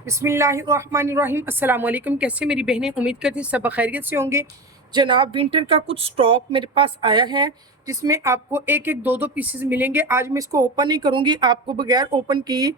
बिस्मिल्लाहिर्रहमानिर्रहीम। अस्सलाम वालेकुम। कैसे मेरी बहनें, उम्मीद करती सब खैरियत से होंगे। जनाब, विंटर का कुछ स्टॉक मेरे पास आया है जिसमें आपको एक एक दो दो पीसेस मिलेंगे। आज मैं इसको ओपन नहीं करूंगी आपको बगैर ओपन किए,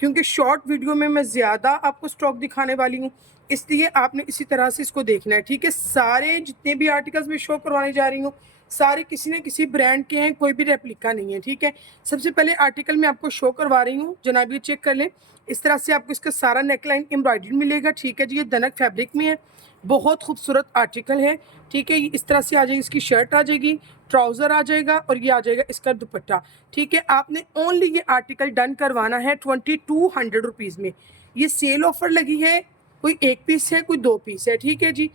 क्योंकि शॉर्ट वीडियो में मैं ज़्यादा आपको स्टॉक दिखाने वाली हूँ, इसलिए आपने इसी तरह से इसको देखना है। ठीक है, सारे जितने भी आर्टिकल्स मैं शो करवाने जा रही हूँ सारे किसी न किसी ब्रांड के हैं, कोई भी रेप्लिका नहीं है। ठीक है, सबसे पहले आर्टिकल मैं आपको शो करवा रही हूँ जनाब, ये चेक कर लें। इस तरह से आपको इसका सारा नेकलाइन एम्ब्रॉयडरी मिलेगा। ठीक है जी, ये दनक फैब्रिक में है, बहुत खूबसूरत आर्टिकल है। ठीक है, इस तरह से आ जाएगी, इसकी शर्ट आ जाएगी, ट्राउज़र आ जाएगा और ये आ जाएगा इसका दुपट्टा। ठीक है, आपने ओनली ये आर्टिकल डन करवाना है 2200 रुपीज़ में। ये सेल ऑफर लगी है, कोई एक पीस है, कोई दो पीस है। ठीक है जी,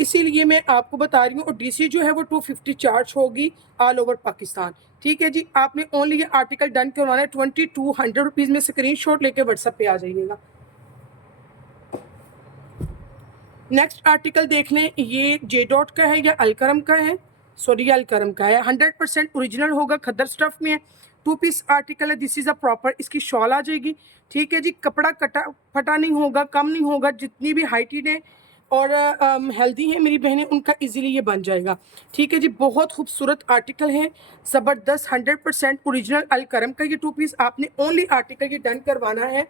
इसीलिए मैं आपको बता रही हूँ। और डीसी जो है वो 250 चार्ज होगी ऑल ओवर पाकिस्तान। ठीक है जी, आपने ओनली ये आर्टिकल डन करवाना है 2200 रुपीज़ में। स्क्रीनशॉट लेके व्हाट्सएप पे आ जाइएगा। नेक्स्ट आर्टिकल देख लें, ये जे डॉट का है या अलकरम का है, सॉरी ये अलकरम का है। 100% ओरिजिनल होगा, खद्दर स्टफ में है, टू पीस आर्टिकल है। दिस इज़ अ प्रॉपर, इसकी शॉल आ जाएगी। ठीक है जी, कपड़ा कटा फटा नहीं होगा, कम नहीं होगा। जितनी भी हाइटेड है और हेल्दी हैं मेरी बहनें, उनका इजीली ये बन जाएगा। ठीक है जी, बहुत खूबसूरत आर्टिकल है, ज़बरदस्त 100% ओरिजिनल अलकरम का ये टू पीस। आपने ओनली आर्टिकल ये डन करवाना है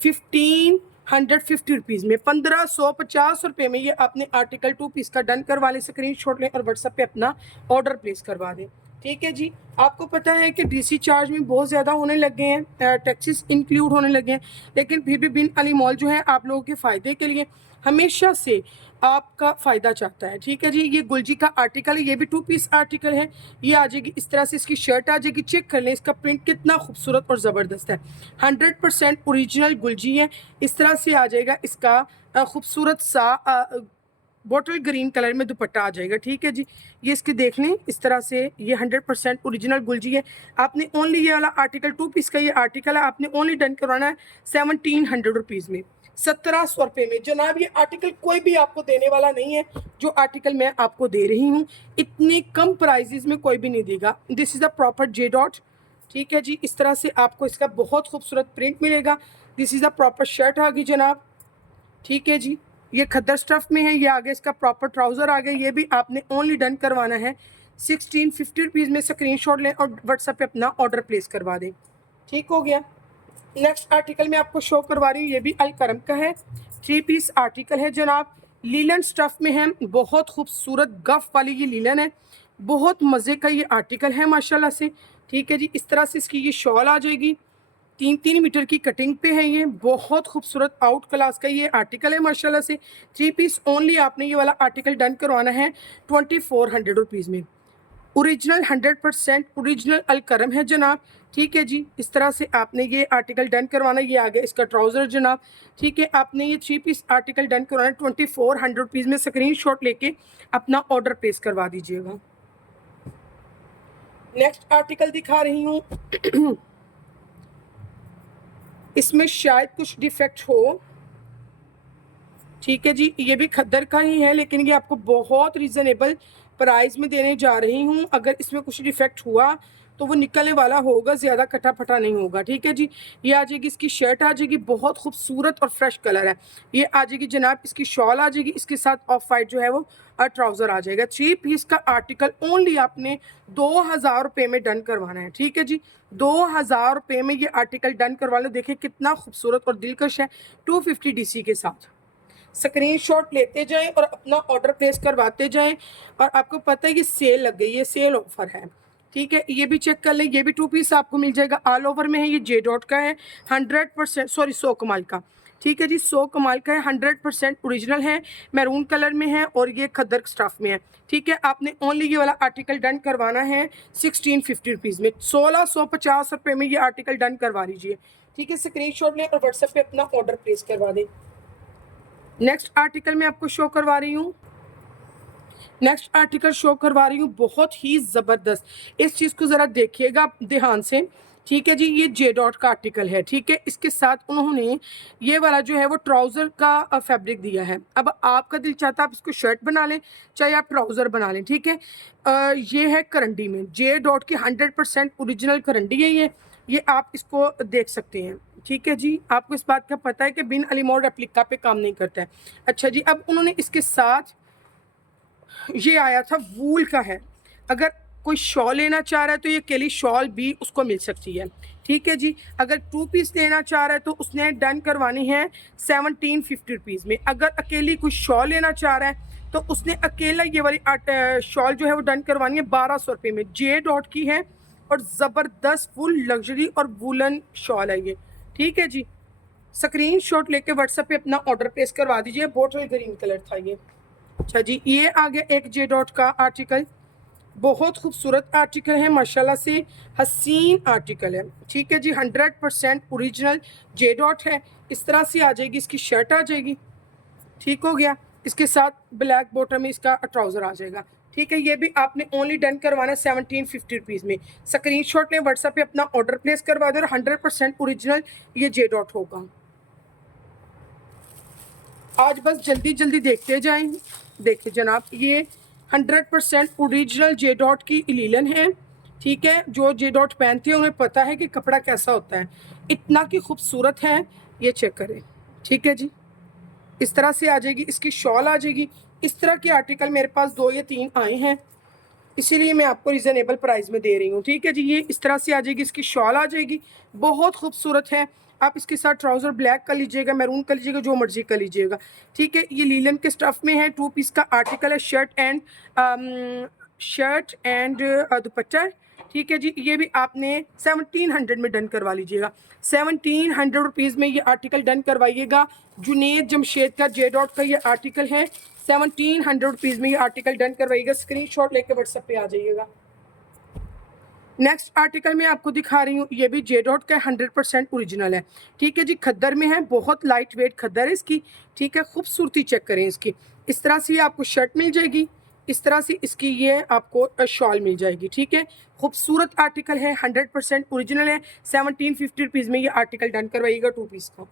1550 रुपीज़ में, 1550 रुपये में ये अपने आर्टिकल टू पीस का डन करवा लें। स्क्रीन शॉट लें और व्हाट्सएप पे अपना ऑर्डर प्लेस करवा दें। ठीक है जी, आपको पता है कि डीसी चार्ज में बहुत ज़्यादा होने लगे हैं, टैक्सेस इंक्लूड होने लगे हैं, लेकिन फिर भी बिन अली मॉल जो है आप लोगों के फ़ायदे के लिए हमेशा से आपका फ़ायदा चाहता है। ठीक है जी, ये गुलजी का आर्टिकल है, ये भी टू पीस आर्टिकल है। ये आ जाएगी इस तरह से, इसकी शर्ट आ जाएगी। चेक कर लें, इसका प्रिंट कितना खूबसूरत और ज़बरदस्त है। 100% ओरिजिनल गुलजी है। इस तरह से आ जाएगा इसका खूबसूरत सा बॉटल ग्रीन कलर में दुपट्टा आ जाएगा। ठीक है जी, ये इसके देख लें, इस तरह से ये 100% ओरिजिनल गुलजी है। आपने ओनली ये वाला आर्टिकल टू पीस का ये आर्टिकल है, आपने ओनली डन करवाना है 1700 रुपीज़ में, 1700 रुपये में। जनाब, ये आर्टिकल कोई भी आपको देने वाला नहीं है, जो आर्टिकल मैं आपको दे रही हूँ इतनी कम प्राइजेज में कोई भी नहीं देगा। This is a proper J dot. ठीक है जी, इस तरह से आपको इसका बहुत खूबसूरत प्रिंट मिलेगा। This is a proper shirt आ गई जनाब। ठीक है जी, ये खद्दर स्टफ में है। ये आगे इसका प्रॉपर ट्राउज़र आ गया। ये भी आपने ओनली डन करवाना है 1650 रुपीज़ में। स्क्रीनशॉट लें और व्हाट्सएप पे अपना ऑर्डर प्लेस करवा दें। ठीक हो गया। नेक्स्ट आर्टिकल मैं आपको शो करवा रही हूँ, ये भी अलकरम का है, थ्री पीस आर्टिकल है जनाब, लीलन स्टफ में है, बहुत खूबसूरत गफ वाली ये लीलन है, बहुत मज़े का ये आर्टिकल है माशाल्लाह से। ठीक है जी, इस तरह से इसकी ये शॉल आ जाएगी, 3-3 मीटर की कटिंग पे है। ये बहुत खूबसूरत आउट क्लास का ये आर्टिकल है माशाल्लाह से। थ्री पीस ओनली आपने ये वाला आर्टिकल डन करवाना है 2400 रुपीज़ में। ओरिजिनल 100% ओरिजिनल अलकरम है जनाब। ठीक है जी, इस तरह से आपने ये आर्टिकल डन करवाना। ये आ गया इसका ट्राउज़र जनाब। ठीक है, आपने ये थ्री पीस आर्टिकल डन करवाना 2400 रुपीज़ में। स्क्रीनशॉट लेके अपना ऑर्डर प्लेस करवा दीजिएगा। नेक्स्ट आर्टिकल दिखा रही हूँ इसमें शायद कुछ डिफेक्ट हो। ठीक है जी, ये भी खद्दर का ही है, लेकिन ये आपको बहुत रीज़नेबल प्राइस में देने जा रही हूँ। अगर इसमें कुछ डिफेक्ट हुआ तो वो निकलने वाला होगा, ज़्यादा कटा फटा नहीं होगा। ठीक है जी, ये आ जाएगी, इसकी शर्ट आ जाएगी, बहुत खूबसूरत और फ्रेश कलर है। ये आ जाएगी जनाब, इसकी शॉल आ जाएगी, इसके साथ ऑफ वाइट जो है वो ट्राउज़र आ जाएगा। थ्री पीस का आर्टिकल ओनली आपने 2000 रुपये में डन करवाना है। ठीक है जी, 2000 रुपये में ये आर्टिकल डन करवा लो। देखिए कितना खूबसूरत और दिलकश है, 250 DC के साथ। स्क्रीनशॉट लेते जाएं और अपना ऑर्डर प्लेस करवाते जाएं। और आपको पता है ये सेल लग गई है, सेल ऑफर है। ठीक है, ये भी चेक कर लें, ये भी टू पीस आपको मिल जाएगा, ऑल ओवर में है। ये जे डॉट का है, 100% सॉरी 100 कमाल का। ठीक है जी, 100 कमाल का है, 100% ओरिजिनल है, मैरून कलर में है और ये खद्दर स्टफ में है। ठीक है, आपने ओनली ये वाला आर्टिकल डन करवाना है 1650 रुपीज़ में, 1650 रुपये में ये आर्टिकल डन करवा लीजिए। ठीक है, स्क्रीनशॉट लें और व्हाट्सएप पे अपना ऑर्डर प्लेस करवा दें। नेक्स्ट आर्टिकल मैं आपको शो करवा रही हूँ, नेक्स्ट आर्टिकल शो करवा रही हूँ, बहुत ही ज़बरदस्त। इस चीज़ को ज़रा देखिएगा ध्यान से। ठीक है जी, ये जे डॉट का आर्टिकल है। ठीक है, इसके साथ उन्होंने ये वाला जो है वो ट्राउज़र का फैब्रिक दिया है। अब आपका दिल चाहता है आप इसको शर्ट बना लें, चाहे आप ट्राउज़र बना लें। ठीक है, ये है करंडी में, जे डॉट की 100% ओरिजिनल करंडी है ये आप इसको देख सकते हैं। ठीक है जी, आपको इस बात का पता है कि बिन अलीमोल रेप्लिका पे काम नहीं करता है। अच्छा जी, अब उन्होंने इसके साथ ये आया था वूल का है, अगर कोई शॉल लेना चाह रहा है तो ये अकेली शॉल भी उसको मिल सकती है। ठीक है जी, अगर 2 पीस लेना चाह रहा है तो उसने डन करवानी है 1750 रुपीज़ में। अगर अकेली कोई शॉल लेना चाह रहा है तो उसने अकेला ये वाली शॉल जो है वो डन करवानी है 1200 रुपये में। जे डॉट की है और ज़बरदस्त फुल लग्जरी और वूलन शॉल है ये। ठीक है जी, स्क्रीनशॉट लेके व्हाट्सएप पे अपना ऑर्डर प्लेस करवा दीजिए। बॉटल ग्रीन कलर था ये। अच्छा जी, ये आ गया एक जे डॉट का आर्टिकल, बहुत खूबसूरत आर्टिकल है माशाल्लाह से, हसीन आर्टिकल है। ठीक है जी, 100% ओरिजिनल जे डॉट है। इस तरह से आ जाएगी, इसकी शर्ट आ जाएगी। ठीक हो गया, इसके साथ ब्लैक बॉटम में इसका ट्राउज़र आ जाएगा। ठीक है, ये भी आपने ओनली डन करवाना है 1750 रुपीज़ में। स्क्रीनशॉट लें, व्हाट्सएप पे अपना ऑर्डर प्लेस करवा दें और 100% ओरिजिनल ये जे डॉट होगा। आज बस जल्दी जल्दी देखते जाएं। देखिए जनाब, ये 100% ओरिजिनल जे डॉट की लीलन है। ठीक है, जो जे डॉट पहनते हैं उन्हें पता है कि कपड़ा कैसा होता है, इतना की खूबसूरत है। ये चेक करें। ठीक है जी, इस तरह से आ जाएगी, इसकी शॉल आ जाएगी। इस तरह के आर्टिकल मेरे पास 2 या 3 आए हैं, इसीलिए मैं आपको रिजनेबल प्राइस में दे रही हूँ। ठीक है जी, ये इस तरह से आ जाएगी, इसकी शॉल आ जाएगी, बहुत खूबसूरत है। आप इसके साथ ट्राउज़र ब्लैक कर लीजिएगा, मैरून कर लीजिएगा, जो मर्जी कर लीजिएगा। ठीक है, ये लीलन के स्टफ़ में है, 2 पीस का आर्टिकल है, शर्ट एंड दुपट्टा है। ठीक है जी, ये भी आपने 1700 में डन करवा लीजिएगा। 1700 रुपीज़ में ये आर्टिकल डन करवाइएगा। जुनेद जमशेद का जे डॉट का ये आर्टिकल है, 1700 रुपीज़ में ये आर्टिकल डन करवाइएगा। स्क्रीनशॉट लेके व्हाट्सएप पे आ जाइएगा। नेक्स्ट आर्टिकल मैं आपको दिखा रही हूँ, ये भी जे डॉट का 100% ओरिजिनल है। ठीक है जी, खद्दर में है, बहुत लाइट वेट खद्दर है इसकी। ठीक है, खूबसूरती चेक करें इसकी। इस तरह से आपको शर्ट मिल जाएगी, इस तरह से इसकी ये आपको शॉल मिल जाएगी। ठीक है, खूबसूरत आर्टिकल है, 100% ओरिजिनल है। 1750 रुपीज़ में ये आर्टिकल डन करवाइएगा 2 पीस का।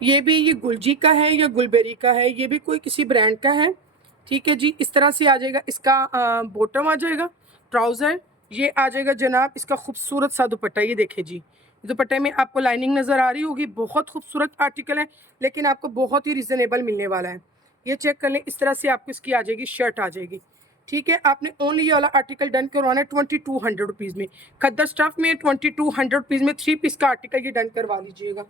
ये भी ये गुलजी का है या गुलबेरी का है, ये भी कोई किसी ब्रांड का है। ठीक है जी, इस तरह से आ जाएगा, इसका बॉटम आ जाएगा, ट्राउज़र ये आ जाएगा जनाब, इसका खूबसूरत सा दुपट्टा। ये देखिए जी, दुपट्टे में आपको लाइनिंग नज़र आ रही होगी, बहुत खूबसूरत आर्टिकल है, लेकिन आपको बहुत ही रिजनेबल मिलने वाला है। ये चेक कर लें, इस तरह से आपको इसकी आ जाएगी, शर्ट आ जाएगी। ठीक है, आपने ओनली ये वाला आर्टिकल डन करवाना है 2200 रुपीज़ में। खद्दर स्टफ में 2200 रुपीज़ में 3 पीस का आर्टिकल ये डन करवा लीजिएगा।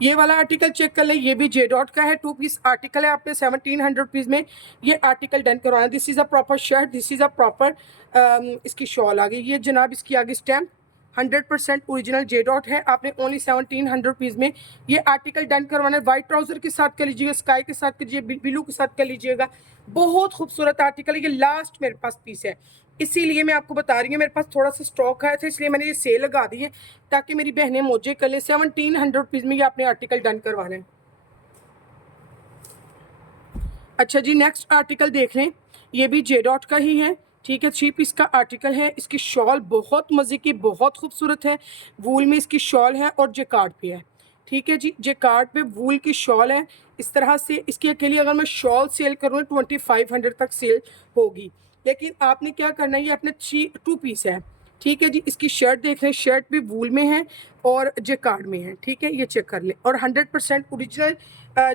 ये वाला आर्टिकल चेक कर ले, ये भी जे डॉट का है, 2 पीस आर्टिकल है, आपने 1700 रुपीज़ में ये आर्टिकल डन करवाना। This is a proper shirt, this is a proper इसकी शॉल आ गई। ये जनाब इसकी आगे स्टैम्प 100% ओरिजिनल जे डॉट है, आपने ओनली 1700 रुपीज़ में ये आर्टिकल डन करवाना है। वाइट ट्राउज़र के साथ कर लीजिएगा, स्काई के साथ करिए, ब्लू के साथ कर लीजिएगा। बहुत खूबसूरत आर्टिकल है, ये लास्ट मेरे पास पीस है, इसीलिए मैं आपको बता रही हूँ। मेरे पास थोड़ा सा स्टॉक आया था, इसलिए मैंने ये सेल लगा दी है ताकि मेरी बहनें मौजे कर लें। 1700 रुपीज़ में ये आपने आर्टिकल डन करवाना है। अच्छा जी, नेक्स्ट आर्टिकल देख लें, ये भी जे डॉट का ही है। ठीक है, 3 पीस का आर्टिकल है, इसकी शॉल बहुत मज़े की, बहुत खूबसूरत है। वूल में इसकी शॉल है और जेकार्ड पे है। ठीक है जी, जेकार्ड पे वूल की शॉल है। इस तरह से इसकी अकेली अगर मैं शॉल सेल करूँ 2500 तक सेल होगी, लेकिन आपने क्या करना है, ये अपने 2 पीस है। ठीक है जी, इसकी शर्ट देख लें, शर्ट भी वूल में है और जेकार्ड में है। ठीक है, ये चेक कर लें, और 100% ओरिजिनल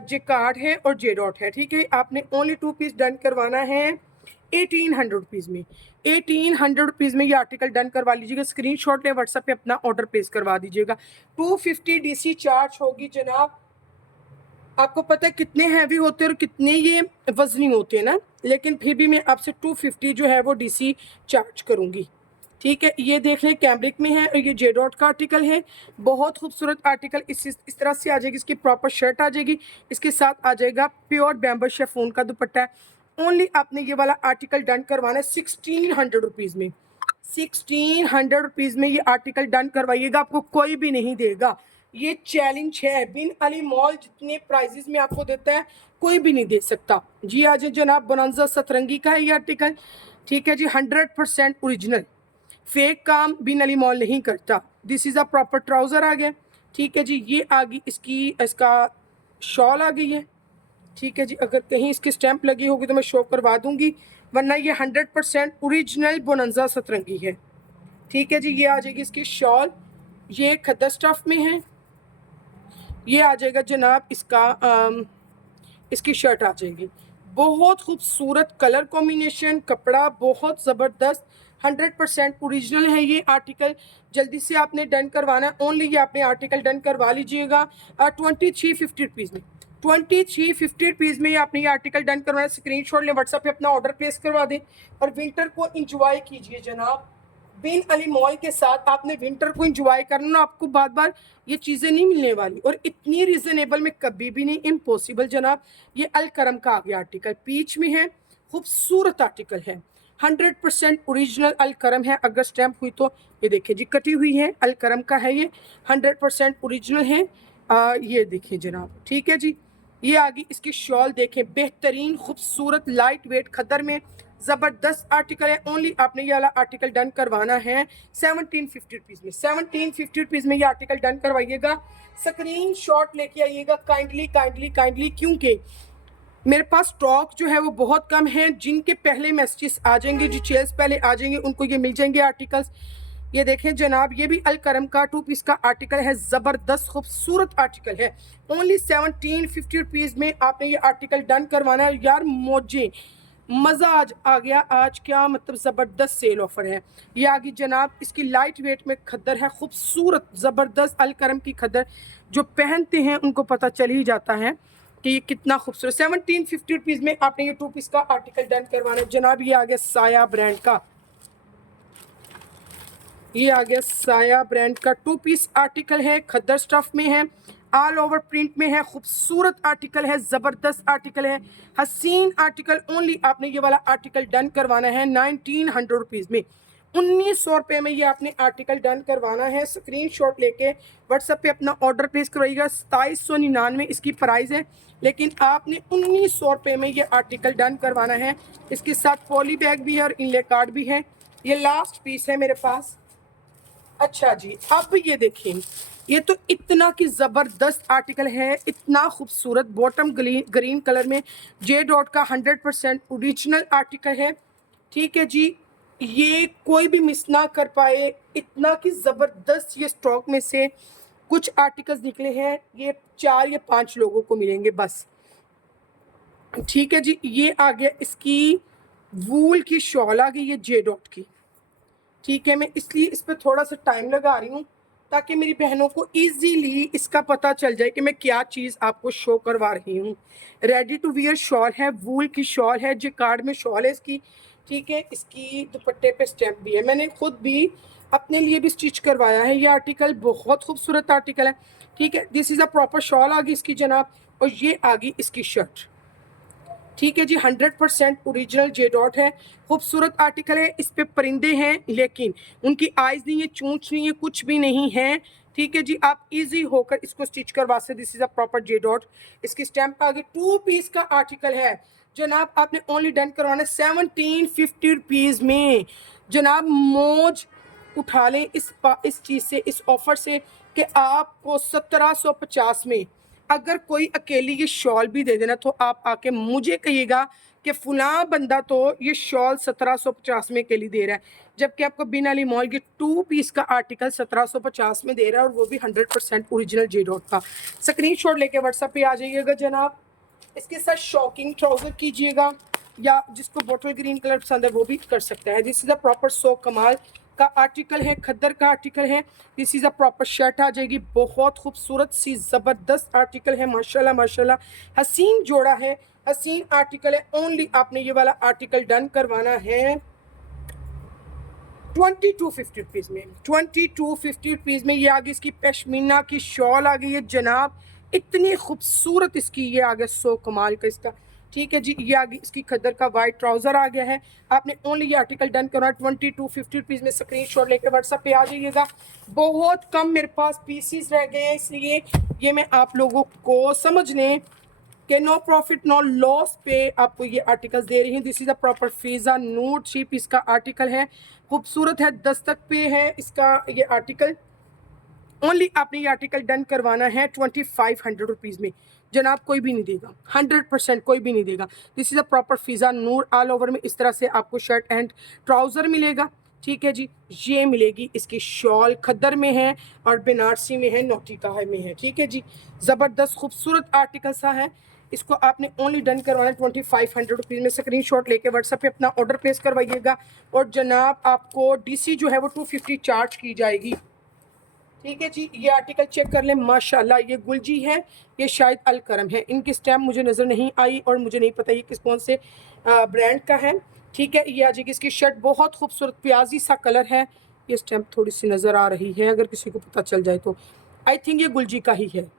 जेकार्ड है और जे डॉट है। ठीक है, आपने ओनली 2 पीस डन करवाना है 1800 रुपीज़ में। 1800 रुपीज़ में ये आर्टिकल डन करवा लीजिएगा। स्क्रीनशॉट ले, व्हाट्सएप पे अपना ऑर्डर प्लेस करवा दीजिएगा। 250 डीसी चार्ज होगी जनाब। आपको पता है कितने हैवी होते हैं और कितने ये वजनी होते हैं ना, लेकिन फिर भी मैं आपसे 250 जो है वो डीसी चार्ज करूँगी। ठीक है, ये देख लें, कैम्ब्रिक में है और ये जे डॉट का आर्टिकल है, बहुत खूबसूरत आर्टिकल। इस तरह से आ जाएगी, इसकी प्रॉपर शर्ट आ जाएगी, इसके साथ आ जाएगा प्योर बैम्बू शेफून का दुपट्टा है। ओनली आपने ये वाला आर्टिकल डन करवाना है 1600 रुपीज़ में। 1600 रुपीज़ में ये आर्टिकल डन करवाइएगा, आपको कोई भी नहीं देगा। ये चैलेंज है, बिन अली मॉल जितने प्राइजेस में आपको देता है कोई भी नहीं दे सकता। जी आज जनाब, बोनांजा सतरंगी का है ये आर्टिकल। ठीक है जी, 100% ओरिजिनल, फेक काम बिन अली मॉल नहीं करता। This is a proper trouser आ गया। ठीक है जी, ये आ गई इसका शॉल आ गई है। ठीक है जी, अगर कहीं इसकी स्टैंप लगी होगी तो मैं शो करवा दूंगी, वरना ये 100% ओरिजिनल बोनंजा सतरंगी है। ठीक है जी, ये आ जाएगी इसकी शॉल, ये खद्दर स्टफ में है। ये आ जाएगा जनाब इसका इसकी शर्ट आ जाएगी। बहुत खूबसूरत कलर कॉम्बिनेशन, कपड़ा बहुत ज़बरदस्त, 100% ओरिजिनल है ये आर्टिकल। जल्दी से आपने डन करवाना है, ओनली ये आपने आर्टिकल डन करवा लीजिएगा 2350 रुपीज़ में। 2350 रुपीज़ में आपने ये आर्टिकल डन करवाना है। स्क्रीनशॉट लें, व्हाट्सएप पे अपना ऑर्डर प्लेस करवा दें और विंटर को इंजॉय कीजिए जनाब। बिन अली मॉल के साथ आपने विंटर को एंजॉय करना, आपको बार बार ये चीज़ें नहीं मिलने वाली, और इतनी रिजनेबल में कभी भी नहीं, इम्पॉसिबल जनाब। ये अल करम का आ गया आर्टिकल, पीच में है, खूबसूरत आर्टिकल है, 100% ओरिजिनल अल करम है। अगर स्टैम्प हुई तो ये देखिए जी, कटी हुई है, अल करम का है ये, 100% ओरिजिनल है। ये देखिए जनाब, ठीक है जी। ये आ गई इसकी शॉल, देखें बेहतरीन खूबसूरत लाइट वेट खद्दर में ज़बरदस्त आर्टिकल है। ओनली आपने ये वाला आर्टिकल डन करवाना है 1750 रुपीज़ में। 1750 रुपीज़ में ये आर्टिकल डन करवाइएगा। स्क्रीन शॉट लेके आइएगा काइंडली काइंडली काइंडली, क्योंकि मेरे पास स्टॉक जो है वो बहुत कम है। जिनके पहले मैसेजेस आ जाएंगे, जो चेयर्स पहले आ जाएंगे, उनको ये मिल जाएंगे आर्टिकल्स। ये देखें जनाब, ये भी अल करम का 2 पीस का आर्टिकल है, ज़बरदस्त खूबसूरत आर्टिकल है। ओनली 1750 रुपीज़ में आपने ये आर्टिकल डन करवाना है। यार मौजे, मज़ा आज आ गया, आज क्या मतलब ज़बरदस्त सेल ऑफर है। ये आगे जनाब इसकी लाइट वेट में खद्दर है, खूबसूरत ज़बरदस्त अल करम की खद्दर, जो पहनते हैं उनको पता चल ही जाता है कि ये कितना खूबसूरत। 1750 रुपीज़ में आपने ये 2 पीस का आर्टिकल डन करवाना है जनाब। ये आ गया साया ब्रांड का, ये आ गया साया ब्रांड का 2 पीस आर्टिकल है, खद्दर स्टफ में है, ऑल ओवर प्रिंट में है, खूबसूरत आर्टिकल है, ज़बरदस्त आर्टिकल है, हसीन आर्टिकल। ओनली आपने ये वाला आर्टिकल डन करवाना है 1900 रुपीज़ में। 1900 रुपये में ये आपने आर्टिकल डन करवाना है। स्क्रीनशॉट लेके व्हाट्सएप पे अपना ऑर्डर प्लेस करवाइएगा। 2799 इसकी प्राइस है, लेकिन आपने 1900 रुपये में ये आर्टिकल डन करवाना है। इसके साथ पॉली बैग भी है और इनले कार्ड भी है। ये लास्ट पीस है मेरे पास। अच्छा जी, अब ये देखिए, ये तो इतना की ज़बरदस्त आर्टिकल है, इतना खूबसूरत, बॉटम ग्रीन कलर में जे डॉट का 100% ओरिजिनल आर्टिकल है। ठीक है जी, ये कोई भी मिस ना कर पाए, इतना की ज़बरदस्त। ये स्टॉक में से कुछ आर्टिकल्स निकले हैं, ये 4 या 5 लोगों को मिलेंगे बस। ठीक है जी, ये आ गया इसकी वूल की शॉल आ गई, ये जे डॉट की। ठीक है, मैं इसलिए इस पर थोड़ा सा टाइम लगा रही हूँ ताकि मेरी बहनों को इजीली इसका पता चल जाए कि मैं क्या चीज़ आपको शो करवा रही हूँ। रेडी टू वियर शॉल है, वूल की शॉल है, जिकार्ड में शॉल है इसकी। ठीक है, इसकी दुपट्टे पे स्टैम्प भी है, मैंने खुद भी अपने लिए भी स्टिच करवाया है। ये आर्टिकल बहुत खूबसूरत आर्टिकल है। ठीक है, this is a proper shawl आ गई इसकी जनाब, और ये आ गई इसकी शर्ट। ठीक है जी, 100% ओरिजिनल जे डॉट है, खूबसूरत आर्टिकल है। इस पे परिंदे हैं, लेकिन उनकी आइज़ नहीं है, चूंच नहीं है, कुछ भी नहीं है। ठीक है जी, आप इजी होकर इसको स्टिच करवा सकते। This is a proper J dot, इसकी स्टैम्प आगे 2 पीस का आर्टिकल है जनाब। आपने ओनली डन करवाना 1750 रुपीज़ में। जनाब मौज उठा लें इस चीज़ से, इस ऑफ़र से, कि आपको 1750 में अगर कोई अकेली ये शॉल भी दे देना, तो आप आके मुझे कहिएगा कि फुला बंदा तो ये शॉल 1750 में अकेली दे रहा है, जबकि आपको बिन अली मॉल के 2 पीस का आर्टिकल 1750 में दे रहा है, और वो भी 100% ओरिजिनल जे डॉट का। स्क्रीनशॉट लेके व्हाट्सएप पे आ जाइएगा जनाब। इसके साथ शॉकिंग ट्राउज़र कीजिएगा, या जिसको बॉटल ग्रीन कलर पसंद है वो भी कर सकता है। This is a proper so कमाल का आर्टिकल है, खद्दर का आर्टिकल है। This is a proper shirt आ जाएगी, बहुत खूबसूरत सी ज़बरदस्त आर्टिकल है, माशाल्लाह माशाल्लाह, हसीन जोड़ा है, हसीन आर्टिकल है। ओनली आपने ये वाला आर्टिकल डन करवाना है 2250 रुपीज़ में। 2250 में ये आ गई इसकी पश्मीना की शॉल आ गई है जनाब, इतनी खूबसूरत इसकी ये आ गया, सो कमाल का इसका। ठीक है जी, ये आ गई इसकी खद्दर का वाइट ट्राउज़र आ गया है। आपने ओनली ये आर्टिकल डन करना 2250 में। स्क्रीनशॉट लेकर व्हाट्सएप पे आ जाइएगा। बहुत कम मेरे पास पीसीस रह गए हैं, इसलिए ये मैं आप लोगों को समझ लें कि नो प्रॉफिट नो लॉस पे आपको ये आर्टिकल्स दे रही हैं। दिस इज़ अ प्रॉपर फीज़ा नूट शिप इसका आर्टिकल है, खूबसूरत है, दस्तक पे है इसका ये आर्टिकल। ओनली आपने ये आर्टिकल डन करवाना है 2500 रुपीज़ में। जनाब कोई भी नहीं देगा, 100% कोई भी नहीं देगा। This is a proper Fiza Noor all over में इस तरह से आपको शर्ट एंड ट्राउज़र मिलेगा। ठीक है जी, ये मिलेगी इसकी शॉल खद्दर में है और बनारसी में है, नोटिका में है। ठीक है जी, ज़बरदस्त खूबसूरत आर्टिकल सा है। इसको आपने ओनली डन करवाना है 2500 रुपीज़ में। स्क्रीनशॉट लेके व्हाट्सएप पे अपना ऑर्डर प्लेस करवाइएगा और जनाब आपको डीसी जो है वो 250 चार्ज की जाएगी। ठीक है जी, ये आर्टिकल चेक कर लें, माशाल्लाह ये गुलजी है, ये शायद अल करम है, इनकी स्टैम्प मुझे नज़र नहीं आई और मुझे नहीं पता ये किस कौन से ब्रांड का है। ठीक है, ये आ जाएगी इसकी शर्ट, बहुत खूबसूरत प्याजी सा कलर है। ये स्टैम्प थोड़ी सी नज़र आ रही है, अगर किसी को पता चल जाए तो। आई थिंक ये गुलजी का ही है।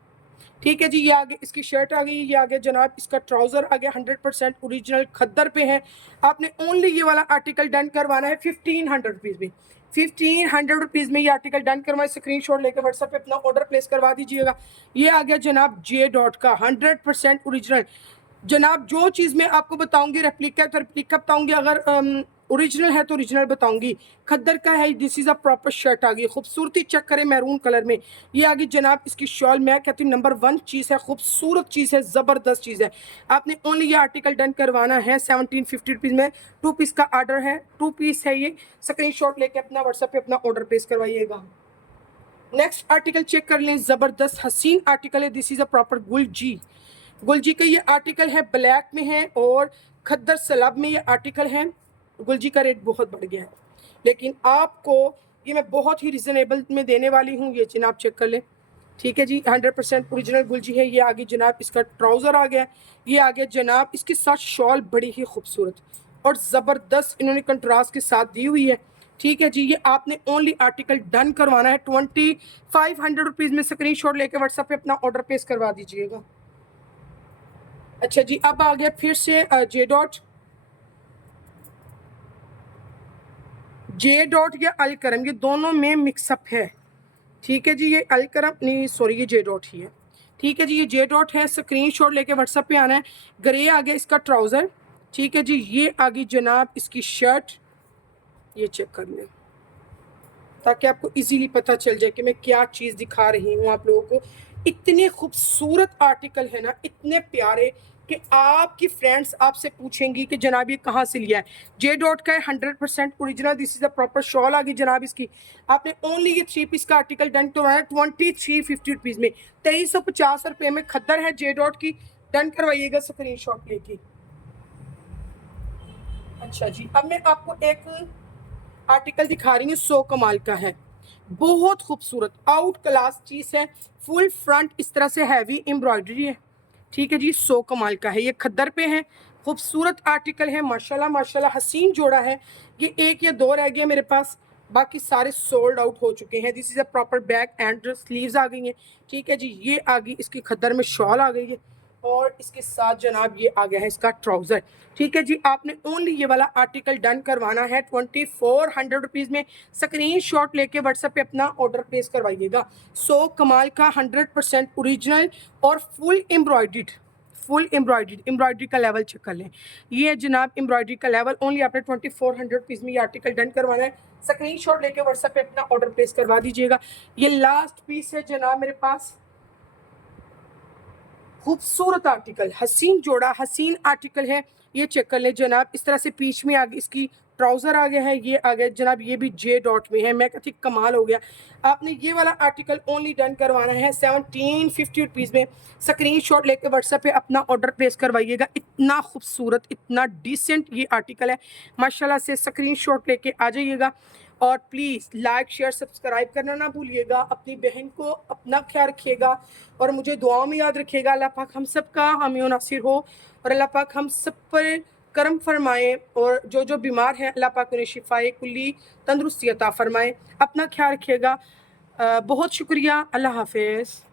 ठीक है जी, ये आगे इसकी शर्ट आ गई, ये आगे जनाब इसका ट्राउज़र आ गया, 100% ओरिजिनल खद्दर पे है। आपने ओनली ये वाला आर्टिकल डन करवाना है 1500 रुपीज़ में। 1500 रुपीज़ में ये आर्टिकल डन करवाए, स्क्रीनशॉट लेकर व्हाट्सएप पे अपना ऑर्डर प्लेस करवा दीजिएगा। ये आ गया जनाब जे डॉट का 100% ओरिजिनल। जनाब जो चीज़ मैं आपको बताऊंगी रेप्लिका है तो रेप्लिका बताऊंगी, अगर ओरिजिनल है तो ओरिजिनल बताऊंगी। खद्दर का है, this is a proper shirt आ गई, खूबसूरती चेक करें मैरून कलर में। ये आ गई जनाब इसकी शॉल, मैं कहती हूँ नंबर 1 चीज़ है, खूबसूरत चीज़ है, ज़बरदस्त चीज़ है। आपने ओनली ये आर्टिकल डन करवाना है 1750 रुपीज़ में। 2 पीस का आर्डर है, 2 पीस है ये। स्क्रीनशॉट लेके अपना व्हाट्सएप पे अपना ऑर्डर प्लेस करवाइएगा। नेक्स्ट आर्टिकल चेक कर लें, ज़बरदस्त हसीन आर्टिकल है, दिस इज़ अ प्रॉपर गुलजी। गुलजी का ये आर्टिकल है, ब्लैक में है और खद्दर सलब में ये आर्टिकल है। गुलजी का रेट बहुत बढ़ गया है, लेकिन आपको ये मैं बहुत ही रिजनेबल में देने वाली हूँ। ये जनाब चेक कर लें। ठीक है जी, 100% ओरिजिनल गुलजी है। ये आगे जनाब इसका ट्राउज़र आ गया, ये आगे जनाब इसके साथ शॉल बड़ी ही खूबसूरत और ज़बरदस्त इन्होंने कंट्रास्ट के साथ दी हुई है। ठीक है जी, ये आपने ओनली आर्टिकल डन करवाना है 2500 रुपीज़ में। स्क्रीनशॉट लेके व्हाट्सएप पे अपना ऑर्डर प्लेस करवा दीजिएगा। अच्छा जी, अब आ गया फिर से जे डॉट या अल करम, ये दोनों में मिक्सअप है। ठीक है जी, ये अल करम नहीं, सॉरी ये जे डॉट ही है। ठीक है जी, ये जे डॉट है। स्क्रीनशॉट लेके व्हाट्सएप पे आना है। ग्रे आ गया इसका ट्राउज़र। ठीक है जी, ये आ गई जनाब इसकी शर्ट, ये चेक कर लें ताकि आपको इजीली पता चल जाए कि मैं क्या चीज़ दिखा रही हूँ आप लोगों को। इतने खूबसूरत आर्टिकल है ना, इतने प्यारे कि आपकी फ्रेंड्स आपसे पूछेंगी कि जनाब ये कहाँ से लिया है। जे डॉट का है, 100% original. This is a proper shawl आ गई जनाब इसकी। आपने ओनली ये 3 पीस का आर्टिकल डन करवाया 2350 रुपीज़ में। 2350 रुपये में खद्दर है जे डॉट की, डन करवाइएगा स्क्रीनशॉट लेके। अच्छा जी, अब मैं आपको एक आर्टिकल दिखा रही हूँ, 100 कमाल का है, बहुत खूबसूरत आउट क्लास चीज़ है। फुल फ्रंट इस तरह से हैवी एम्ब्रॉयडरी है। ठीक है जी, 100 कमाल का है, ये खद्दर पे है, खूबसूरत आर्टिकल है, माशाल्लाह माशाल्लाह हसीन जोड़ा है। ये 1 या 2 रह गए मेरे पास, बाकी सारे सोल्ड आउट हो चुके हैं। This is a proper back and sleeves आ गई हैं। ठीक है जी, ये आ गई इसकी खद्दर में शॉल आ गई है और इसके साथ जनाब ये आ गया है इसका ट्राउज़र। ठीक है जी, आपने ओनली ये वाला आर्टिकल डन करवाना है 2400 रुपीज़ में। स्क्रीनशॉट लेके व्हाट्सएप पे अपना ऑर्डर प्लेस करवाइएगा। 100 कमाल का 100% ओरिजिनल और फुल एम्ब्रॉयडरी का लेवल चेक कर लें। ये है जनाब एम्ब्रॉयडरी का लेवल, ओनली आपने 2400 रुपीज़ में ये आर्टिकल डन करवाना है। स्क्रीनशॉट लेके व्हाट्सएप पे अपना ऑर्डर प्लेस करवा दीजिएगा। ये लास्ट पीस है जनाब मेरे पास, खूबसूरत आर्टिकल, हसीन जोड़ा, हसीन आर्टिकल है। ये चेक कर ले जनाब, इस तरह से पीच में आगे इसकी ट्राउज़र आ गया है, ये आ गया जनाब, ये भी जे डॉट में है। मैं कहती कमाल हो गया। आपने ये वाला आर्टिकल ओनली डन करवाना है 1750 रुपीज़ में। स्क्रीनशॉट लेकर व्हाट्सएप पे अपना ऑर्डर प्लेस करवाइएगा। इतना खूबसूरत, इतना डिसेंट ये आर्टिकल है, माशाल्लाह से। स्क्रीनशॉट लेके आ जाइएगा और प्लीज़ लाइक शेयर सब्सक्राइब करना ना भूलिएगा। अपनी बहन को अपना ख्याल रखिएगा और मुझे दुआओं में याद रखिएगा। अल्लाह पाक हम सब का हामी और नासिर हो और अल्लाह पाक हम सब पर करम फरमाए और जो जो बीमार हैं अल्लाह पाक उन्हें शिफाए कुल्ली तंदुरुस्ती अता फरमाए। अपना ख्याल रखिएगा। बहुत शुक्रिया। अल्लाह हाफिज़।